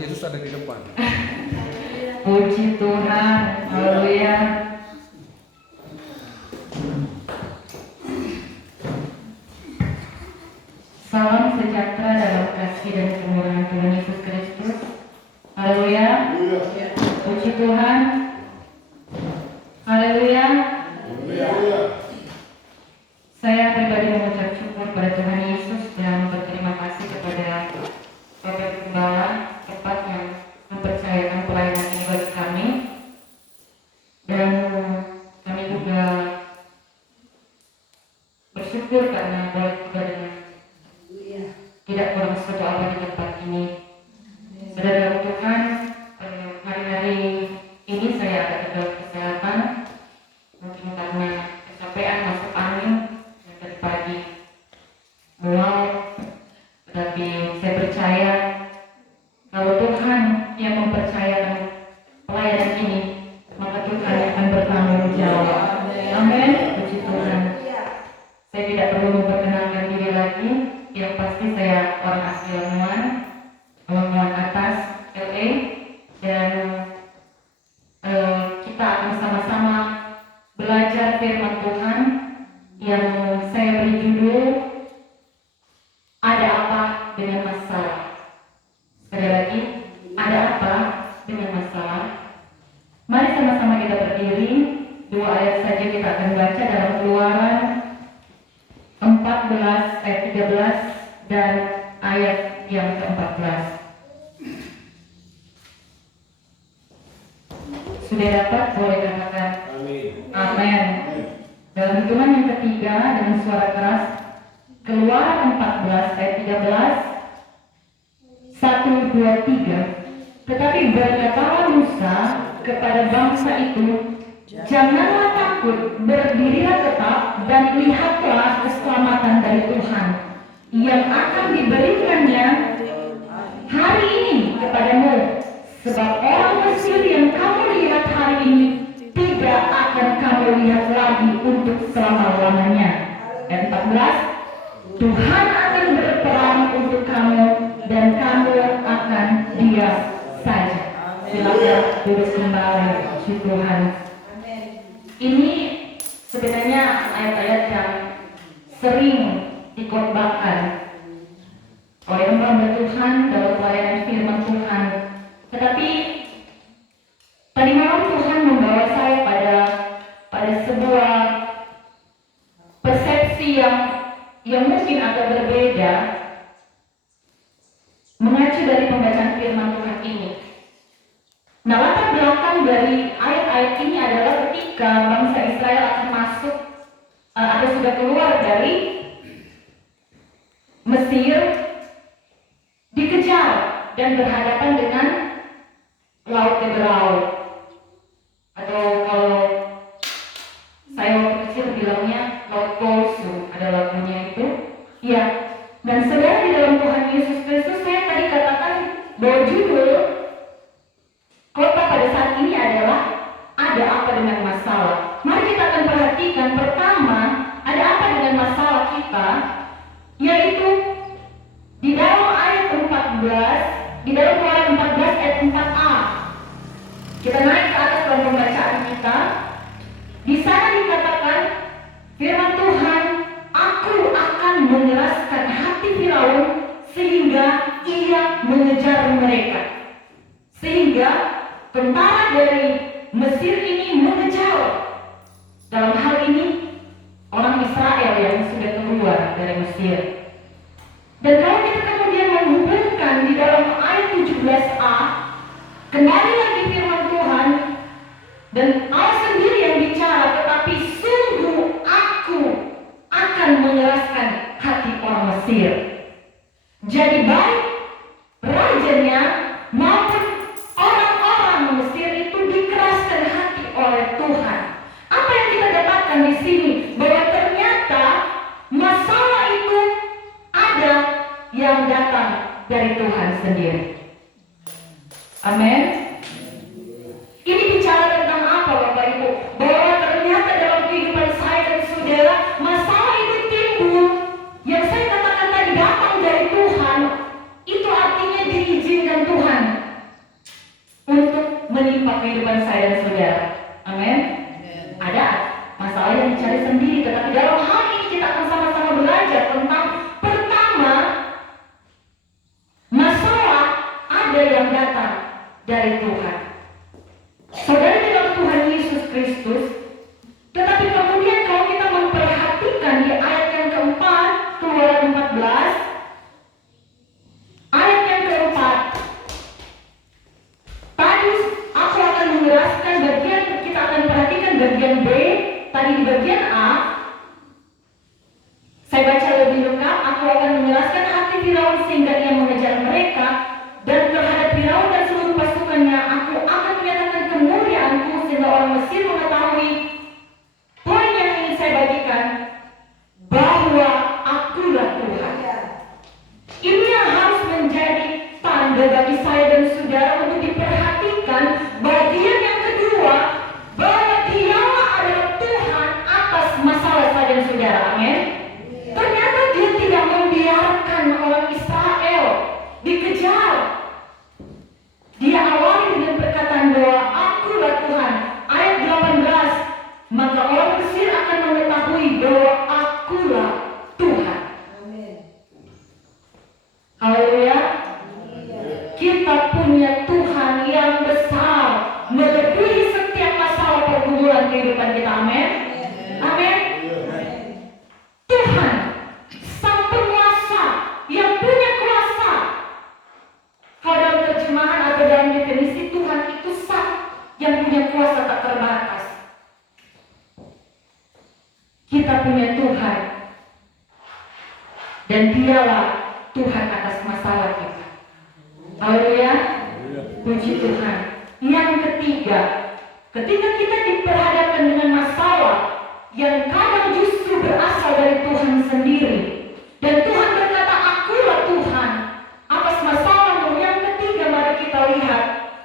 Yesus ada di depan. Puji Tuhan, haleluya. Salam sejahtera dalam kasih dan kemurahan Tuhan Yesus Kristus. Haleluya. Puji Tuhan. Haleluya. Saya pribadi mengucap syukur pada Tuhan Yesus dan berterima kasih kepada Bapak Gembala tepat yang mempercayakan pelayanan ini bagi kami. Dan kami juga bersyukur karena boleh tiba dengan tidak kurang sesuatu apa di tempat ini. Saudara Tuhan, hari-hari ini saya agak terganggu kesehatan, mungkin karena kecapean masuk angin dan dari pagi mual, tetapi saya percaya kalau Tuhan yang mempercayakan pelayanan ini, maka Tuhan akan bertanggung jawab. Amin. Puji Tuhan. Saya tidak perlu memperkenalkan diri lagi. Yang pasti saya orang asli Lamongan Atas, LA, dan kita akan sama-sama belajar firman Tuhan yang saya beri judul Ada Apa Dengan Masalah. Sekali lagi, ada apa dengan masalah? Mari sama-sama kita berdiri. 2 ayat saja kita akan baca dalam Keluaran 14 ayat 13 dan ayat yang ke-14. Sudah dapat? Boleh katakan amin. Dalam hitungan yang ketiga dengan suara keras, Keluaran 14 ayat 13, 1, 2, 3. Tetapi berkatalah Musa kepada bangsa itu, janganlah takut, berdirilah tetap dan lihatlah keselamatan dari Tuhan yang akan diberikannya hari ini kepadamu, sebab orang Mesir yang kamu lihat hari ini tidak akan kamu lihat lagi untuk selama-lamanya. Ayat 14, Tuhan akan berperang untuk kamu dan kamu akan diam saja. Silakan duduk kembali. Puji Tuhan. Ini sebenarnya ayat-ayat yang sering dikhotbahkan oleh hamba Tuhan dalam pelayanan firman Tuhan. Tetapi tadi malam Tuhan membawa saya pada sebuah persepsi yang mungkin agak berbeda, mengacu dari pembacaan firman Tuhan ini. Nah, latar belakang dari ayat-ayat ini adalah ketika bangsa Israel akan masuk atau sudah keluar dari Mesir, dikejar dan berhadapan dengan Laut Teberau, atau kalau saya waktu kecil bilangnya Laut Polsu, ada lagunya itu. Ya, dan saudara di dalam Tuhan Yesus Kristus, saya tadi katakan bahwa judul khotbah pada saat ini adalah ada apa dengan masalah. Mari kita akan perhatikan pertama, ada apa dengan masalah kita, yaitu di dalam ayat 14, di dalam ayat 14 ayat 4a. Kita naik ke atas dalam pembacaan kita. Di sana dikatakan firman Tuhan, aku akan mengeraskan hati Firaun sehingga ia mengejar mereka. Sehingga tentara dari Mesir ini mengejar. Dalam hal ini orang Israel yang sudah keluar dari Mesir. Dan kalau kita kemudian menghubungkan di dalam ayat 17a, kembali lagi firman Tuhan, dan Allah sendiri yang bicara, tetapi sungguh aku akan mengeraskan hati orang Mesir. Jadi baik rajanya maupun orang-orang Mesir itu dikeraskan hati oleh Tuhan. Apa yang kita dapatkan di sini? Bahwa ternyata masalah itu ada yang datang dari Tuhan sendiri. Amin. Ini bicara tentang apa, Bapak Ibu? Bahwa ternyata dalam kehidupan saya dan saudara, masalah itu timbul. Yang saya katakan tadi datang dari Tuhan, itu artinya diizinkan Tuhan. melimpah kehidupan saya dan saudara. Amin. Ada masalah yang dicari sendiri, tetapi dalam hal ini kita akan sama-sama belajar tentang pertama, masalah ada yang datang dari Tuhan. Saudara dalam Tuhan Yesus Kristus, tetapi kemudian kalau kita memperhatikan di ayat yang keempat, Keluaran 14, ayat yang keempat, tadi aku akan menjelaskan bagian, kita akan perhatikan bagian B, tadi di bagian A, saya baca lebih lengkap, aku akan menjelaskan hati Firaun sehingga ia mengejar mereka, dan terhadap Firaun dan seluruh pasukannya, aku akan menyatakan kemuliaanku sehingga orang Mesir mengetahui. Poin yang ingin saya bagikan, bahwa akulah Tuhan. Ini yang harus menjadi tanda bagi saya dan saudara untuk diperhatikan. Bagian yang kedua, bahwa Dialah adalah Tuhan atas masalah saya dan saudara. Amin. Ternyata Dia tidak membiarkan orang Israel dikejar. Dia awali dengan perkataan bahwa akulah Tuhan. Ayat 18, maka orang Mesir akan mengetahui bahwa akulah Tuhan. Haleluya. Kita punya Tuhan yang besar, melebihi setiap masalah pergumulan kehidupan kita. Amin. Amin. Tuhan, Sang Penguasa yang punya kuasa. Kalau dalam terjemahan atau dalam definisi, Tuhan itu Sang yang punya kuasa tak terbatas. Kita punya Tuhan, dan Dialah Tuhan atas masalah kita. Haleluya. Puji Tuhan. Yang ketiga, ketika kita diperhadapkan dengan masalah yang kadang justru berasal dari Tuhan sendiri, dan Tuhan berkata, akulah Tuhan atas masalahmu. Yang ketiga, mari kita lihat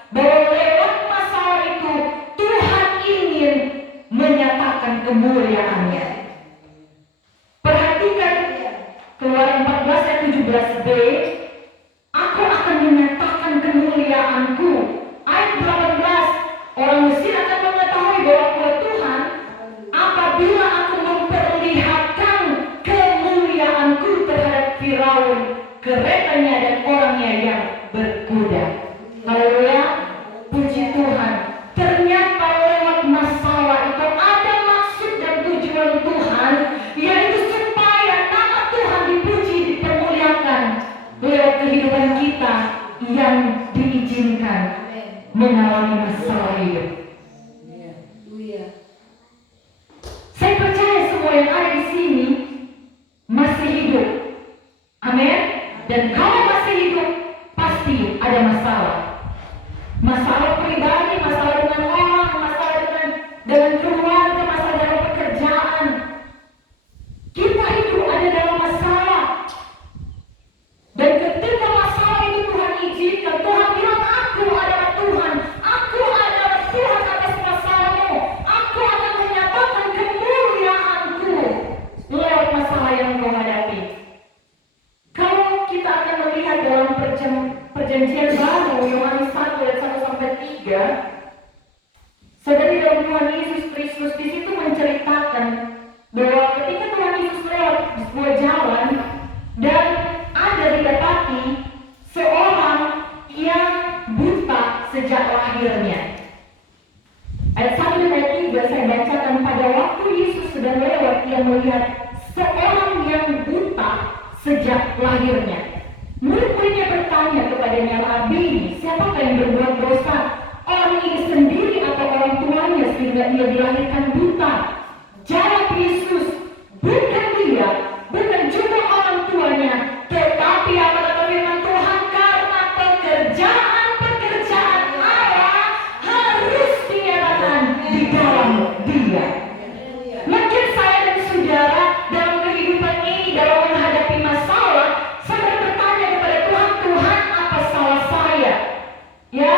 bahwa lewat masalah itu Tuhan ingin menyatakan kemuliaan-Nya. Perhatikan Keluaran 14 ayat 17b, aku akan menyatakan kemuliaanku. Ayat 18, orang Mesir akan mengetahui bahwa akulah Tuhan apabila aku memperlihatkan kemuliaanku terhadap Firaun, keretanya dan orangnya yang berkuda. Haleluya. Puji Tuhan. Ternyata lewat masalah itu ada maksud dan tujuan Tuhan, yaitu supaya nama Tuhan dipuji, dipermuliakan lewat kehidupan kita yang diizinkan mengalami masalah hidup. Saya percaya semua yang ada di sini masih hidup. Amin. Dan kalau masih hidup, pasti ada masalah. Masalah pribadi, masalah dengan orang, masalah dengan keluarga, masalah dalam pekerjaan. Kita hidup ada dalam masalah. Dan ketika masalah itu Tuhan izinkan, Tuhan bilang, aku adalah Tuhan. Aku adalah Tuhan atas masalahmu. Aku akan menyatakan kemuliaanku lewat masalah yang kau hadapi. Kalau kita akan melihat dalam perjanjian baru, Yohanes 1 ayat 1 sampai 3, saudari dalam Tuhan Yesus Kristus di situ menceritakan bahwa ketika Tuhan Yesus lewat di sebuah jalan dan ada didapati seorang yang buta sejak lahirnya. Ayat 1 dan ayat 3 saya bacakan, pada waktu Yesus sedang lewat, ia melihat seorang yang buta sejak lahirnya. Murid-muridnya bertanya kepadanya, Rabi, siapakah yang berbuat dosa? Orang ini sendiri atau orang tuanya sehingga dia dilahirkan buta? Jawab Yesus, bukan dia, bukan juga orang tuanya, tetapi apa kata firman Tuhan, karena pekerjaan Allah harus dinyatakan di dalam dia. Mungkin saya dan saudara dalam kehidupan ini, dalam menghadapi masalah, saya bertanya kepada Tuhan, Tuhan apa salah saya? Ya,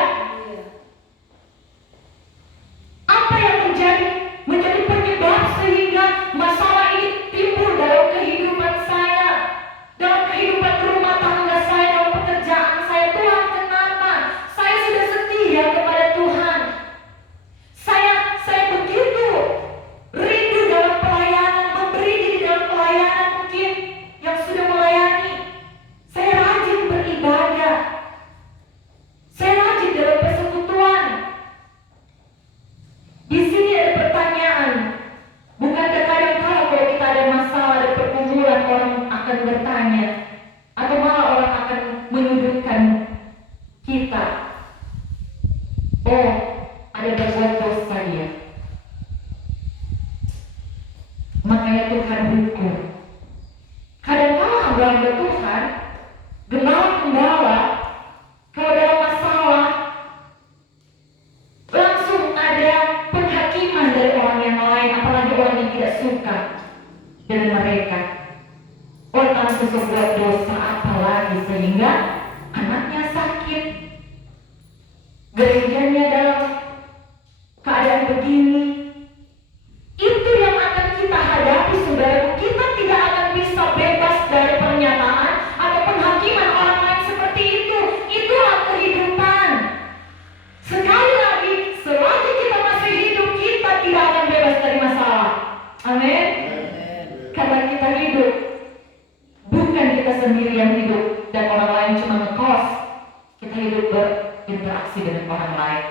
berinteraksi dengan orang lain.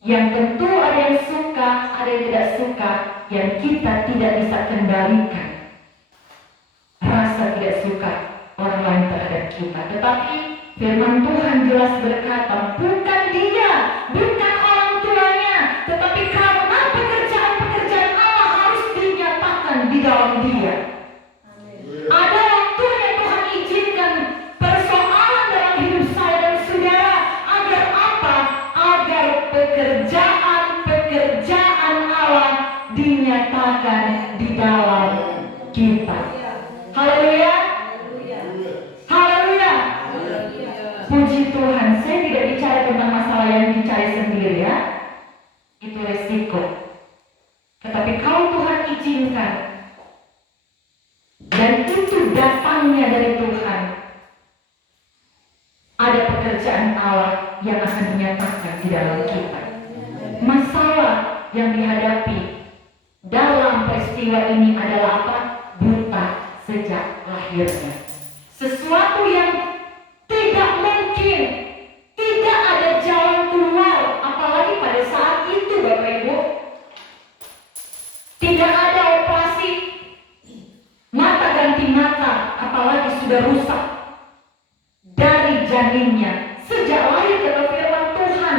Yang tentu ada yang suka, ada yang tidak suka, yang kita tidak bisa kendalikan. Rasa tidak suka orang lain terhadap kita. Tetapi firman Tuhan jelas berkata, bukan dia, bukan orang tuanya, tetapi karena pekerjaan-pekerjaan Allah harus dinyatakan di dalam dia. Ada waktunya Tuhan izinkan persoalan dalam hidup saya dan saudara. Agar apa? Agar pekerjaan-pekerjaan Allah dinyatakan di dalam kita. Haleluya. Haleluya. Puji Tuhan. Saya tidak bicara tentang masalah yang dicari sendiri ya. Itu resiko. Tetapi kalau Tuhan izinkan dan itu datangnya dari Tuhan, ada pekerjaan Allah yang akan dinyatakan di dalam kita. Masalah yang dihadapi dalam peristiwa ini adalah apa? Buta sejak lahirnya. Sesuatu yang tidak mungkin, tidak ada jalan keluar, apalagi pada saat itu Bapak Ibu. Tidak ada operasi mata ganti mata, apalagi sudah rusak dari janinnya sejak lahir, kata firman Tuhan.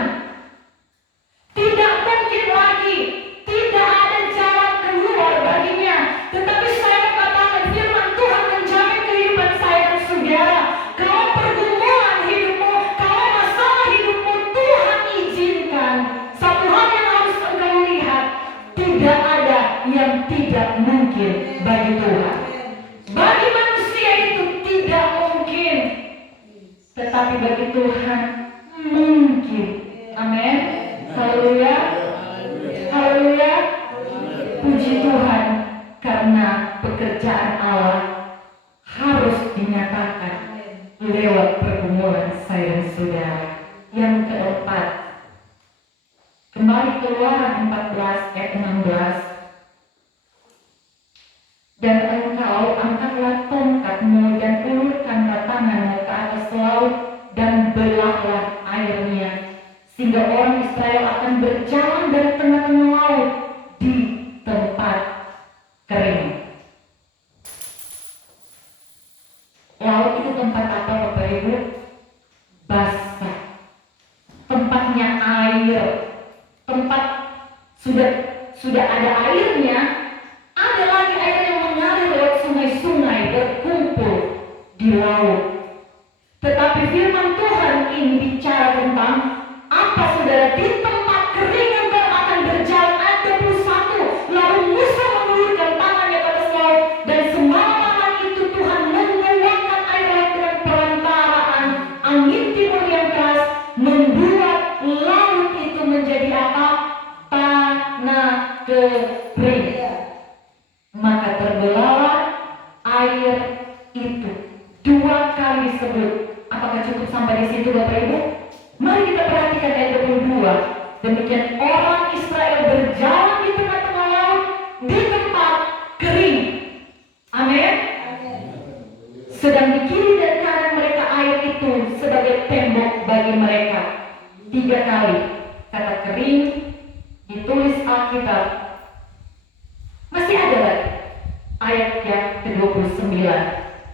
Tidak mungkin lagi, tidak ada jalan keluar baginya. Tetapi saya mengatakan firman Tuhan menjamin kehidupan saya dan saudara. Kalau pergumulan hidupmu, kalau masalah hidupmu Tuhan izinkan, satu hal yang harus engkau lihat, tidak ada yang tidak mungkin bagi Tuhan. Bagi manusia itu tidak mungkin, tetapi bagi Tuhan mungkin. Amin. Haleluya. Haleluya. Puji Tuhan, karena pekerjaan Allah harus dinyatakan lewat pergumulan saya dan saudara. Yang keempat, kembali Keluaran 14 ayat 16. Dan engkau angkatlah tongkatmu dan ulurkanlah tanganmu ke atas laut dan belahlah airnya, sehingga orang Israel akan berjalan dari tengah-tengah laut di tempat kering. Laut itu tempat apa Bapak Ibu? Basah. Tempatnya air. Tempat sudah ada airnya, ada lagi air yang mengalir lewat sungai-sungai berkumpul di laut. Tetapi firman Tuhan ini bicara tentang apa saudara? Di tempat kering engkau akan berjalan. Ayat 21. Lalu Musa mengulurkan tangannya ke atas laut, dan semalaman itu Tuhan mengeluarkan air laut dengan perantaraan angin timur yang keras, membuat laut itu menjadi apa? Tanah kering. Maka terbelahlah air itu. 2 kali disebut. Apakah cukup sampai di situ Bapak Ibu? Mari kita perhatikan ayat 22. Demikian orang Israel berjalan di tengah-tengah laut di tempat kering. Amin. Sedang di kiri dan kanan mereka air itu sebagai tembok bagi mereka. 3 kali kata kering ditulis Alkitab. Masih ada lagi ayat yang ke-29.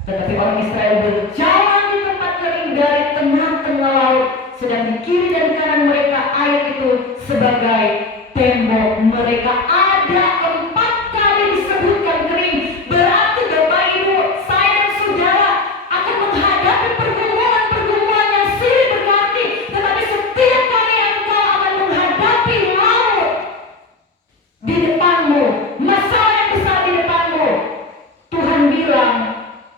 Tetapi orang Israel berjalan di tempat kering dari tengah-tengah laut, sedang di kiri dan kanan mereka air itu sebagai tembok mereka. Ada 4 kali disebutkan kering. Berarti Bapak Ibu, saya dan saudara akan menghadapi pergumulan-pergumulan yang silih berganti. Tetapi setiap kali engkau akan menghadapi laut di depanmu, masalah yang besar di depanmu, Tuhan bilang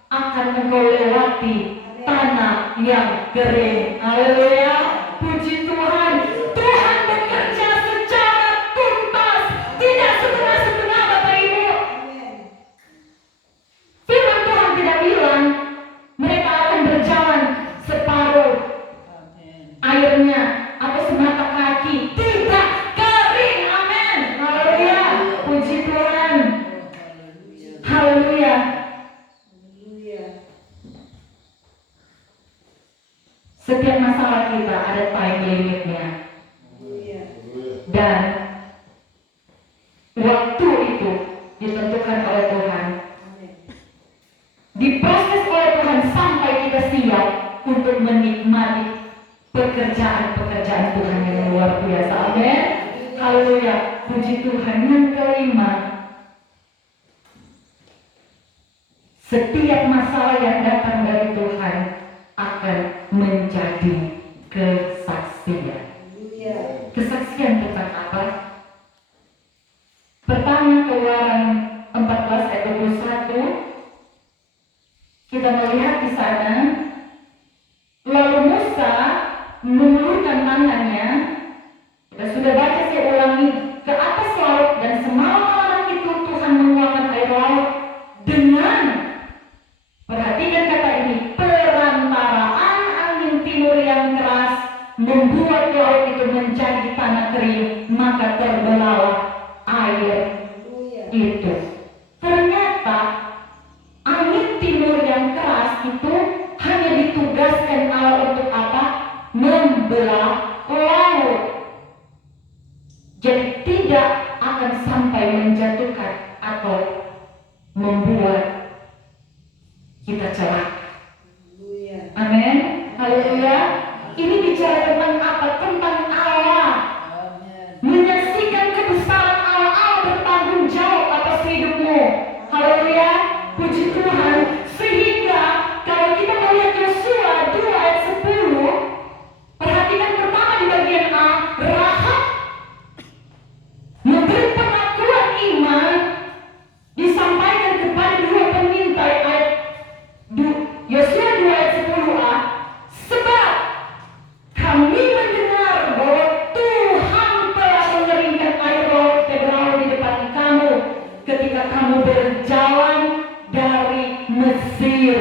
akan engkau lewati tanah yang kering. Haleluya. Puji Tuhan. Tuhan bekerja secara tuntas, tidak setengah-setengah Bapak Ibu. Firman Tuhan tidak bilang mereka akan berjalan separuh airnya atau semata kaki. Tidak, kering. Amin. Haleluya. Puji Tuhan. Haleluya. Setiap masalah kita ada time limitnya. Dan waktu itu ditentukan oleh Tuhan, diproses oleh Tuhan sampai kita siap untuk menikmati pekerjaan-pekerjaan Tuhan yang luar biasa. Amin. Haleluya. Puji Tuhan. Yang kelima, setiap masalah yang datang dari Tuhan akan menjadi kesaksian. Kesaksian tentang apa? Pertama, Keluaran 14 ayat 21. Kita melihat di sana, lalu Musa mengulurkan tangannya. Kita sudah baca, saya ulangi, ke atas laut, dan semalam itu Tuhan menguapkan air laut dengan, perhatikan kata ini, perantaraan angin timur yang keras, membuat laut itu menjadi tanah kering, maka terbelahlah air itu. Ternyata angin timur yang keras itu hanya ditugaskan Allah untuk apa? Membelah laut. Jadi tidak akan sampai menjatuhkan atau membuat kita celaka. Amin. Haleluya. Ini bicara tentang apa? Tentang Allah. Menyaksikan kebesaran Allah. Allah bertanggung jawab atas hidupmu. Haleluya. Puji Tuhan. Sehingga kalau kita melihat Yosua 2 ayat 10, perhatikan pertama di bagian A, Rahab memberi pengakuan iman, disampaikan kepada dua pengintai. Ayat Yosua 2 ayat 10a, sebab kami mendengar bahwa Tuhan telah mengeringkan air laut Teberau di depan kamu ketika kamu berjalan dari Mesir.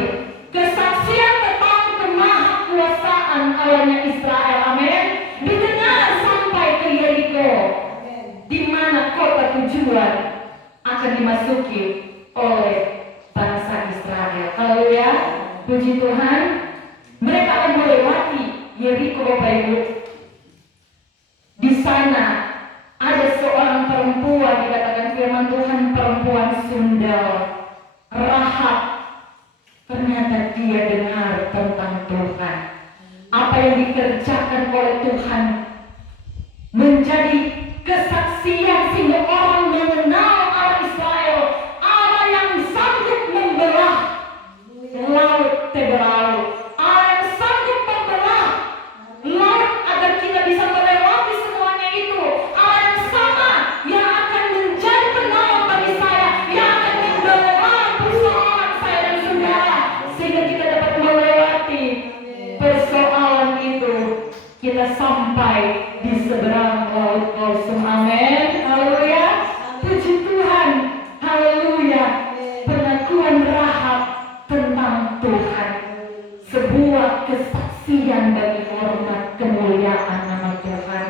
Kesaksian tentang kemahakuasaan Allahnya Israel, amin, didengar sampai ke Yeriko, di mana kota tujuan akan dimasuki oleh bangsa Israel. Haleluya. Puji Tuhan. Mereka akan melewati Yeriko, Bapak Ibu. Di sana ada seorang perempuan, dikatakan firman Tuhan, perempuan sundal, Rahab. Ternyata dia dengar tentang Tuhan. Apa yang dikerjakan oleh Tuhan menjadi kesaksian sehingga orang mengenal Allah Israel, Allah yang sanggup membelah laut Teberau, Allah yang sanggup membelah laut agar kita bisa melewati semuanya itu, Allah yang sama yang akan menjadi penolong bagi saya, yang akan membelah persoalan saya dan saudara sehingga kita dapat melewati persoalan itu, kita sampai di seberang laut kosong. Amin. Haleluya. Puji Tuhan. Haleluya. Pengakuan Rahab tentang Tuhan, sebuah kesaksian bagi hormat kemuliaan nama Tuhan.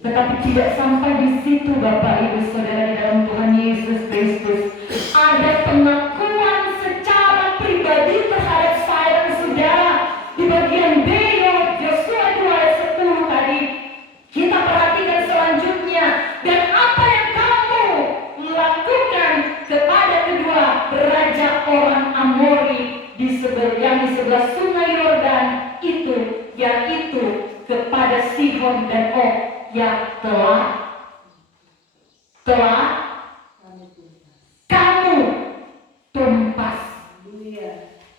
Tetapi tidak sampai di situ, Bapak Ibu Saudara di dalam Tuhan Yesus Kristus. Ada pengakuan secara pribadi terhadap saya dan saudara di bagian B, Yosua 2 ayat 10 tadi. Kita perhatikan selanjutnya, dan apa yang kamu lakukan kepada kedua raja orang Amori yang di sebelah sungai Yordan itu, yaitu kepada Sihon dan Og yang telah kamu tumpas.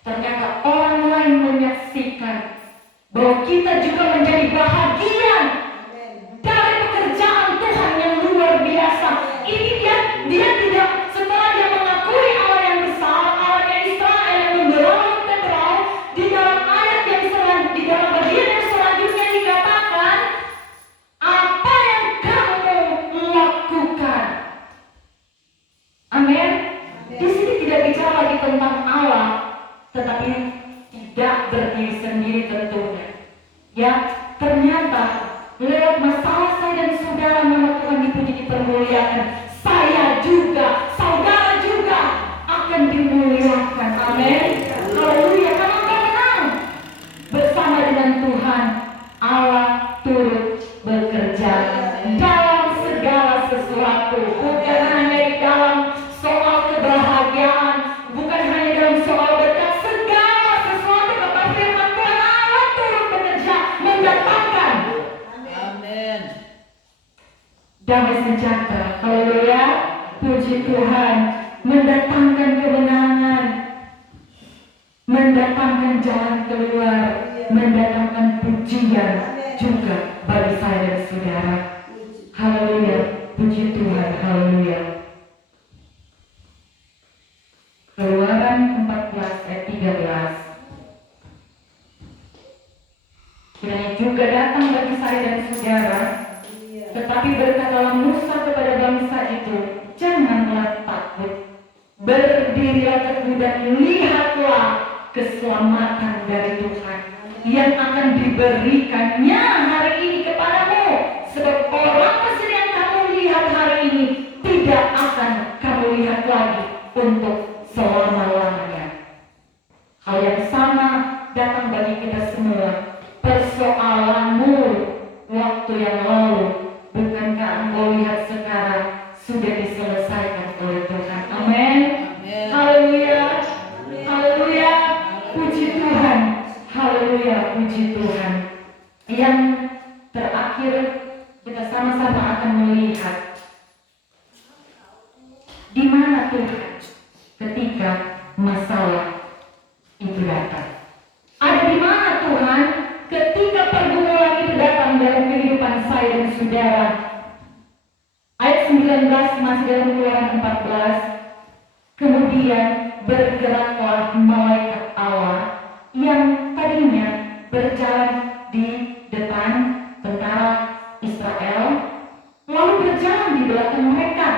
Ternyata orang lain menyaksikan bahwa kita juga menjadi bahagian dari pekerjaan Tuhan yang luar biasa. Ini dia tidak, setelah dia mengakui Allah yang besar, Allahnya Israel yang membelah Teberau, di dalam ayat yang di dalam bagian yang selanjutnya dikatakan, apa yang kamu lakukan. Amin. Di sini tidak bicara lagi tentang Allah, tetapi tidak berdiri sendiri tentunya. Ya, ternyata lewat masalah saya dan saudara, nama Tuhan dipuji, dipermuliakan. Saya juga, saudara juga akan dimuliakan. Amin. Haleluya. Karena bersama dengan Tuhan, Allah Tuhan damai sejahtera. Haleluya, puji Tuhan, mendatangkan kemenangan, mendatangkan jalan keluar, mendatangkan pujian juga bagi saya dan saudara. Haleluya, puji Tuhan, haleluya. Keluaran 14 ayat 13. Kiranya juga datang bagi saya dan saudara, tetapi berkatalah Musa kepada bangsa itu, janganlah takut, berdirilah teguh dan lihatlah keselamatan dari Tuhan yang akan diberikannya hari ini kepadamu. Sebab orang Mesir yang kamu lihat hari ini tidak akan kamu lihat lagi untuk selama-lamanya. Hal yang sama datang bagi kita semua. Persoalanmu waktu yang lalu, bukankah engkau lihat sekarang sudah diselesaikan oleh Tuhan? Amin. Haleluya. Haleluya. Puji Tuhan. Haleluya. Puji Tuhan. Yang terakhir, kita sama-sama akan melihat di mana Tuhan ketika masalah itu datang. Ada di mana Tuhan ketika pergumulan itu datang dalam kehidupan saya dan saudara. Ayat 19 masih dalam Keluaran 14. Kemudian bergeraklah malaikat Allah yang tadinya berjalan di depan tentara Israel, lalu berjalan di belakang mereka,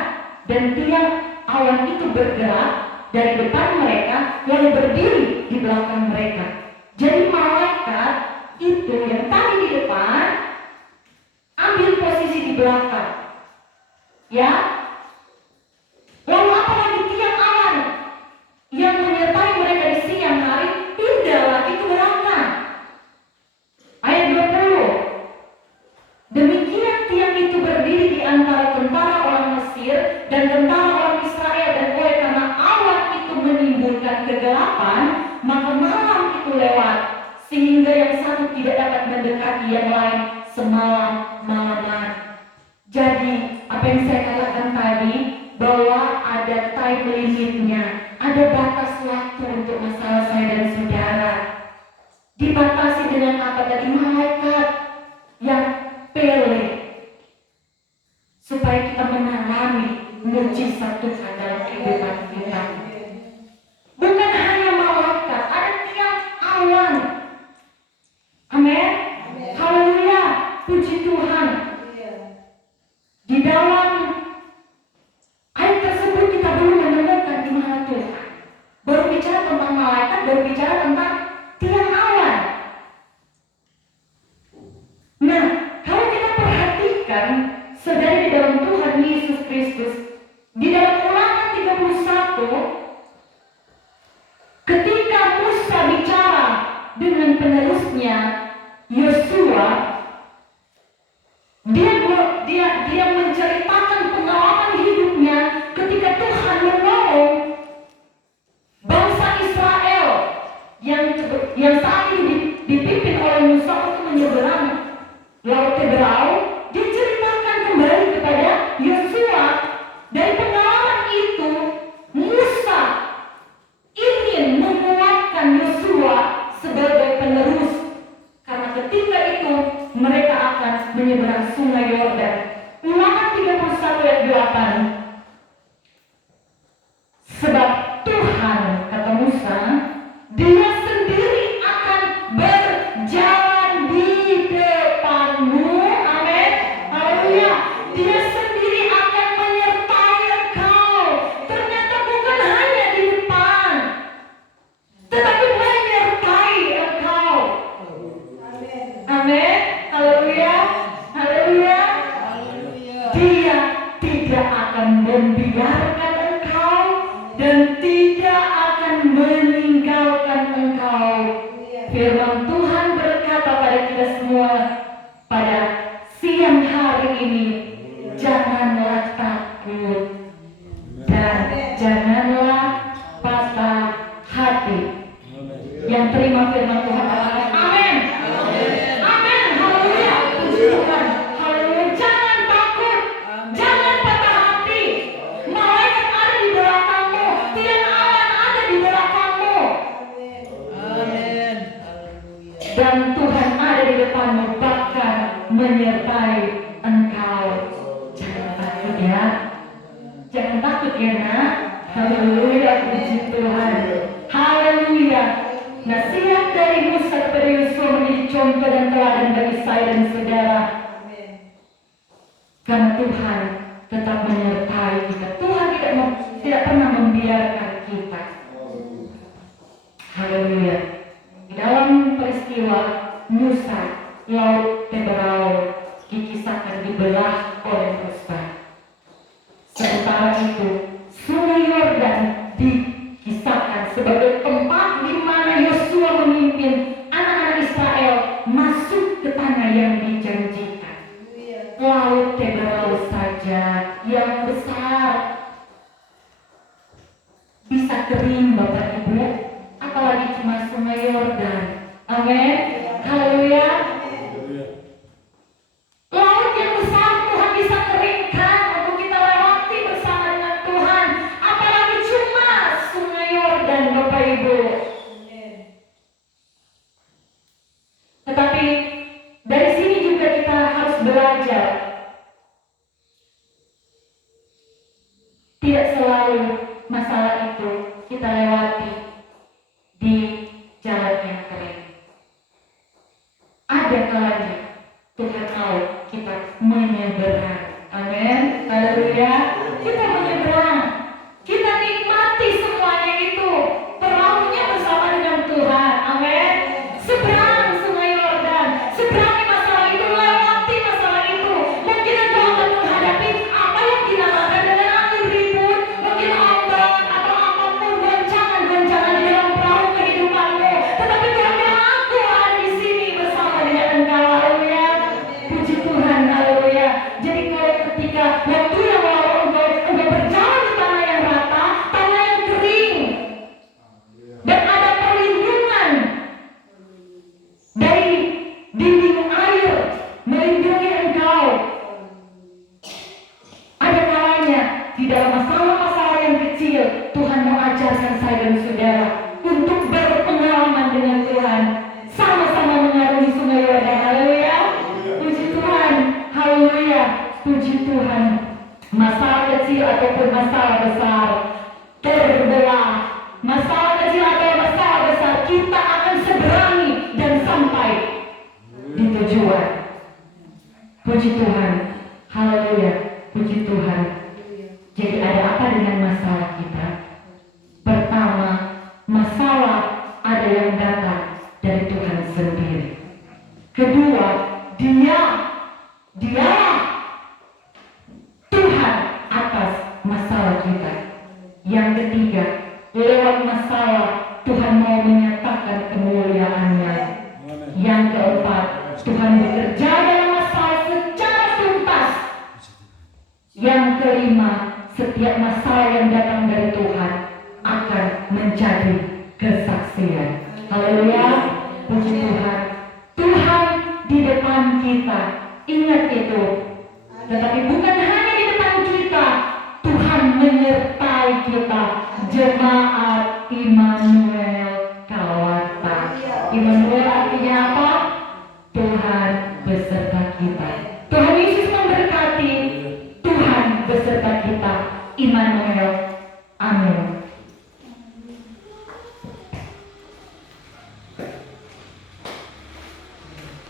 dan tiang awan itu bergerak dari depan mereka lalu berdiri di belakang mereka. Jadi malaikat itu yang tadi di depan ambil posisi di belakang, ya. Lalu apa lagi, tiang awan yang menyertai mereka di siang hari pindah lagi ke belakang. Ayat 20. Demikian tiang itu berdiri di antara tentara orang Mesir dan tentara orang Israel, dan oleh karena awan itu menimbulkan kegelapan, maka malam itu lewat, sehingga yang satu tidak dapat mendekati yang lain semalam-malaman. Jadi apa yang saya katakan tadi, bahwa ada time limitnya, ada batas waktu untuk masalah saya dan saudara. Dibatasi dengan apa tadi? Malaikat yang pilih supaya kita mengalami mujizat Tuhan dalam kehidupan kita. Bukan hanya malaikat, ada tiang awan. Amin. Haleluya, puji Tuhan. Di dalam ayat tersebut kita belum menemukan di mana Tuhan. Baru bicara tentang malaikat, baru bicara tentang tiang awan. Nah, kalau kita perhatikan saudara di dalam Tuhan Yesus Kristus, di dalam Ulangan 31, ketika Musa bicara dengan penerusnya Yosua, dia menceritakan pengalaman hidupnya ketika Tuhan menolong bangsa Israel yang saat itu dipimpin oleh Musa untuk menyeberang Laut Teberau. Dia ceritakan kembali kepada Yosua. Dari pengalaman itu, Musa ingin menguatkan Yosua sebagai penerus, karena ketika itu mereka akan menyeberang sungai Yordan. Ulangan 31 ayat 8. Sebab Tuhan, kata Musa, Dia sendiri akan berjalan di depanmu. Amin. Haleluya. Dia sendiri akan menyertai engkau. Ternyata bukan hanya di depan, tetapi menyertai engkau. Amin. Haleluya. Haleluya. Dia tidak akan membiarkan engkau dan tidak akan meninggalkan engkau. Firman Tuhan berkata pada kita semua pada siang hari ini, janganlah takut dan janganlah patah hati. Yang terima firman Tuhan, amin. Amin. Haleluya. Puji Tuhan. Haleluya. Jangan takut. menyertai engkau. Jangan takut ya. Jangan takut ya nak. Haleluya, puji Tuhan. Haleluya. Nasihat dari Musa kepada Yosua menjadi contoh dan teladan bagi saya dan saudara. Karena Tuhan tetap menyertai kita. Tuhan tidak pernah membiarkan kita. Haleluya. Di dalam peristiwa Musa, laut Teberau dikisahkan dibelah oleh Musa. Sementara itu, Sungai Yordan dikisahkan sebagai tempat di mana Yosua memimpin anak-anak Israel masuk ke tanah yang dijanjikan. Laut Teberau saja yang besar bisa kering Bapak Ibu, apalagi cuma Sungai Yordan. Amin. Haleluya. Laut yang besar Tuhan bisa keringkan untuk kita lewati bersama dengan Tuhan, apalagi cuma Sungai Yordan Bapak Ibu. Tetapi dari sini juga kita harus belajar. Tidak selalu masalah itu kita lewati di jalan yang kering. Ada kalanya Tuhan mau kita menyeberang. Amin. Haleluya. Kita menyeberang. Kita nikmati semuanya itu. Perahunya bersama dengan Tuhan. Amin. Seberang Sungai Yordan. Seberangi masalah itu. Lewati masalah itu. Mungkin engkau akan menghadapi apa yang dinamakan dengan angin ribut. Mungkin ombak atau apapun goncangan-goncangan di dalam perahu kehidupanmu. Tetapi Tuhan bilang, aku ada di sini bersama dengan engkau. Haleluya. Puji Tuhan. Haleluya. Jadi kalau ketika waktu yang lalu engkau berjalan di tanah yang rata, tanah yang kering, dan ada perlindungan dari dinding air melindungi engkau. Ada kalanya di dalam masalah-masalah yang kecil, Tuhan mau ajarkan saya dan saudara untuk berpengalaman dengan Tuhan, sama-sama mengarungi Sungai Yordan. Haleluya. Puji Tuhan. Haleluya. Puji Tuhan. Masalah kecil ataupun masalah besar terbelah, masalah kecil atau masalah besar, kita akan seberangi dan sampai di tujuan. Puji Tuhan. Haleluya. Puji Tuhan. Jadi ada apa dengan masalah kita? Pertama, masalah ada yang datang dari Tuhan sendiri. Kedua, dialah Tuhan atas masalah kita. Yang ketiga, lewat masalah Tuhan mau menyatakan kemuliaan-Nya. Yang keempat, Tuhan bekerja dalam masalah secara tuntas. Yang kelima, setiap masalah yang datang dari Tuhan akan menjadi kesaksian. Haleluya. Puji Tuhan. Tuhan di depan kita. Ingat itu. Tetapi bukan hanya di depan kita, Tuhan menyertai kita. Jemaat Immanuel Kawata. Immanuel artinya apa? Tuhan beserta kita. Tuhan Yesus memberkati.